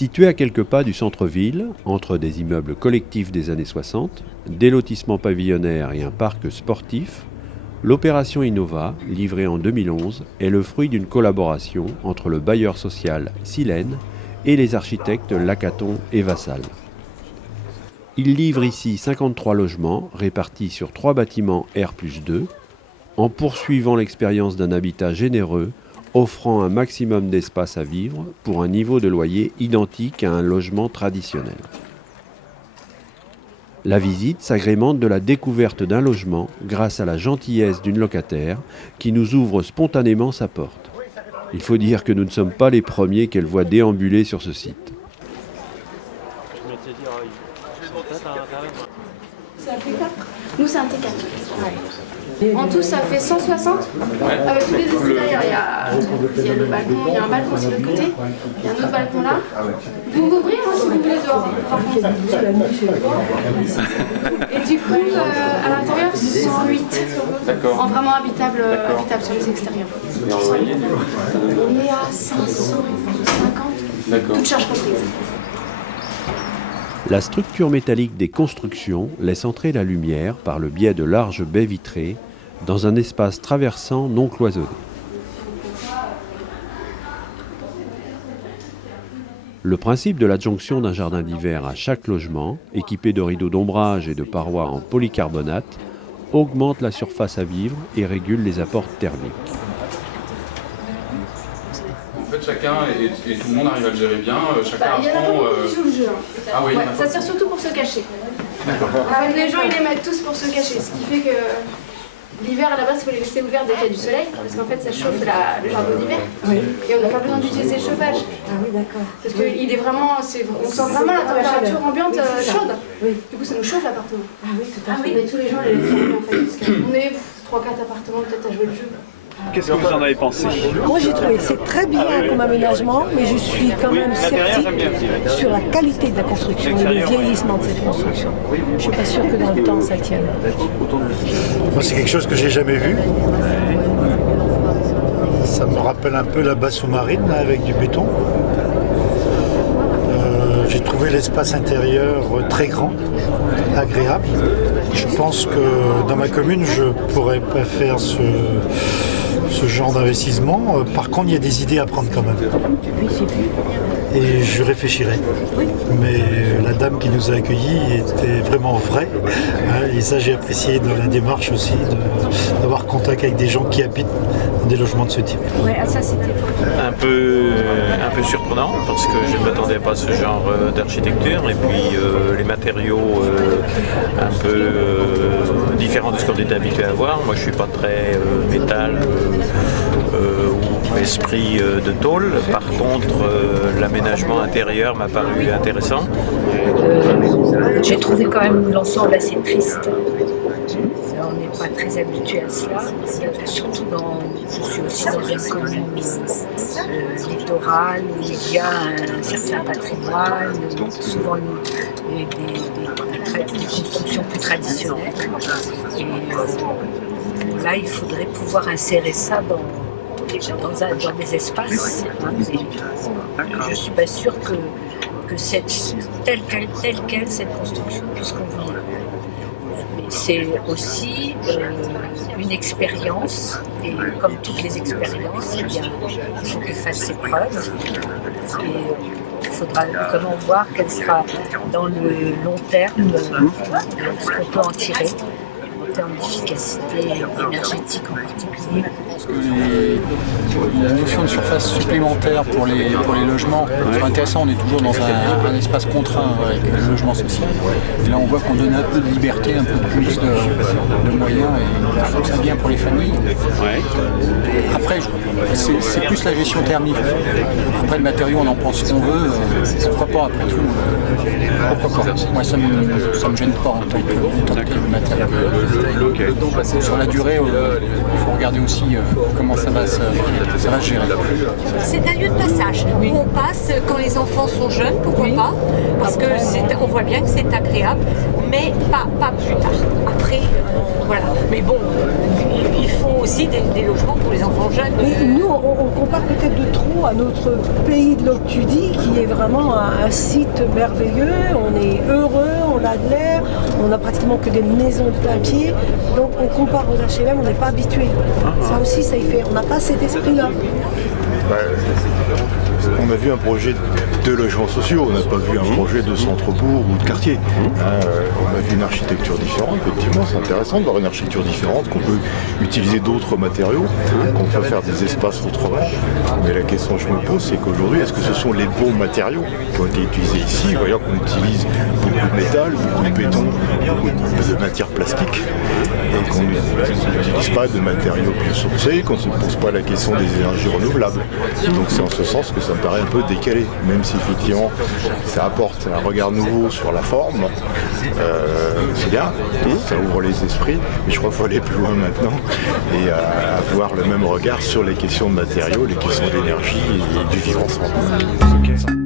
Situé à quelques pas du centre-ville, entre des immeubles collectifs des années 60, des lotissements pavillonnaires et un parc sportif, l'opération Innova, livrée en 2011, est le fruit d'une collaboration entre le bailleur social Silène et les architectes Lacaton et Vassal. Il livre ici 53 logements répartis sur 3 bâtiments R+2, en poursuivant l'expérience d'un habitat généreux, offrant un maximum d'espace à vivre pour un niveau de loyer identique à un logement traditionnel. La visite s'agrémente de la découverte d'un logement grâce à la gentillesse d'une locataire qui nous ouvre spontanément sa porte. Il faut dire que nous ne sommes pas les premiers qu'elle voit déambuler sur ce site. C'est un T4 ? Nous, c'est un T4. Ouais. En tout, ça fait 160 avec tous les extérieurs. Il y a le balcon, il y a un balcon aussi de l'autre côté, il y a un autre balcon là. Vous pouvez ouvrir si vous voulez dehors. Et du coup, à l'intérieur, 108. En vraiment habitable sur les extérieurs. On est à 550, toutes charges comprises. La structure métallique des constructions laisse entrer la lumière par le biais de larges baies vitrées dans un espace traversant non cloisonné. Le principe de l'adjonction d'un jardin d'hiver à chaque logement, équipé de rideaux d'ombrage et de parois en polycarbonate, augmente la surface à vivre et régule les apports thermiques. En fait, chacun et tout le monde arrive à le gérer bien. Chacun Il y en a apprend. beaucoup qui jouent le jeu. Ah oui, ouais, ça sert surtout pour se cacher. En fait, les gens, ils les mettent tous pour se cacher, ce qui fait que l'hiver, à la base, il faut les laisser ouverts dès qu'il y a du soleil, parce qu'en fait, ça chauffe le jardin d'hiver. Oui. Et on n'a pas besoin d'utiliser le chauffage. Ah oui, d'accord. Parce qu'il est vraiment, on sent vraiment la température ambiante chaude. Oui. Du coup, ça nous chauffe l'appartement. Ah oui, tout à fait. Mais tous les gens, les laissent fermer, en fait, parce qu'on est 3-4 appartements peut-être à jouer le jeu. Qu'est-ce que vous en avez pensé? Moi j'ai trouvé que c'est très bien comme aménagement, mais je suis quand même sceptique sur la qualité de la construction et le vieillissement de cette construction. Je ne suis pas sûre que dans le temps ça tienne. Moi c'est quelque chose que j'ai jamais vu. Ça me rappelle un peu la base sous-marine là, avec du béton. J'ai trouvé l'espace intérieur très grand, agréable. Je pense que dans ma commune je ne pourrais pas faire ce genre d'investissement. Par contre, il y a des idées à prendre quand même. Et je réfléchirai. Mais la dame qui nous a accueillis était vraiment vraie. Et ça, j'ai apprécié dans la démarche aussi d'avoir contact avec des gens qui habitent dans des logements de ce type. Ouais, ça c'était un peu surprenant parce que je ne m'attendais pas à ce genre d'architecture et puis les matériaux un peu différents de ce qu'on était habitué à voir. Moi, je suis pas très métal ou esprit de tôle. Par contre, l'aménagement intérieur m'a paru intéressant. J'ai trouvé quand même l'ensemble assez triste. On n'est pas très habitué à cela, surtout je suis aussi dans une commune littorale où il y a un certain patrimoine, souvent des constructions plus traditionnelles. Et là, il faudrait pouvoir insérer ça dans des espaces. Je ne suis pas sûre que telle quelle cette construction puisse convenir. C'est aussi une expérience, et comme toutes les expériences, il faut qu'elle fasse ses preuves. Et il faudra vraiment voir quel sera dans le long terme ce qu'on peut en tirer. En termes d'efficacité énergétique en particulier. Parce que la notion de surface supplémentaire pour les logements, c'est intéressant, on est toujours dans un espace contraint avec le logement social. Et là on voit qu'on donne un peu de liberté, un peu plus de moyens et je trouve ça bien pour les familles. Après, c'est plus la gestion thermique. Après le matériau, on en pense ce qu'on veut, pourquoi pas après tout. Pourquoi pas. Moi ça me gêne pas en tant que matériau. Sur la durée, il faut regarder aussi comment ça va se gérer. C'est un lieu de passage où on passe quand les enfants sont jeunes, pourquoi pas, parce que on voit bien que c'est agréable, mais pas plus tard. Après, voilà. Mais bon, il faut aussi des logements pour les enfants jeunes. Mais nous, on compare peut-être de trop à notre pays de l'Octudie, qui est vraiment un site merveilleux. On est heureux, on a de l'air, on n'a pratiquement que des maisons de plein pied. Donc on compare aux HLM, on n'est pas habitué. Ça aussi, ça y fait. On n'a pas cet esprit-là. On a vu un projet de logements sociaux, on n'a pas vu un projet de centre-bourg ou de quartier. On a vu une architecture différente, effectivement, c'est intéressant de voir une architecture différente, qu'on peut utiliser d'autres matériaux, qu'on peut faire des espaces autrement. Mais la question que je me pose, c'est qu'aujourd'hui, est-ce que ce sont les bons matériaux qui ont été utilisés ici? Voyons qu'on utilise beaucoup de métal, beaucoup de béton, beaucoup de matières plastiques, et qu'on n'utilise pas de matériaux biosourcés, qu'on ne se pose pas la question des énergies renouvelables. Donc c'est en ce sens que ça me paraît un peu décalé, même si effectivement ça apporte un regard nouveau sur la forme, c'est bien, ça ouvre les esprits, mais je crois qu'il faut aller plus loin maintenant et avoir le même regard sur les questions de matériaux, les questions d'énergie et du vivre ensemble.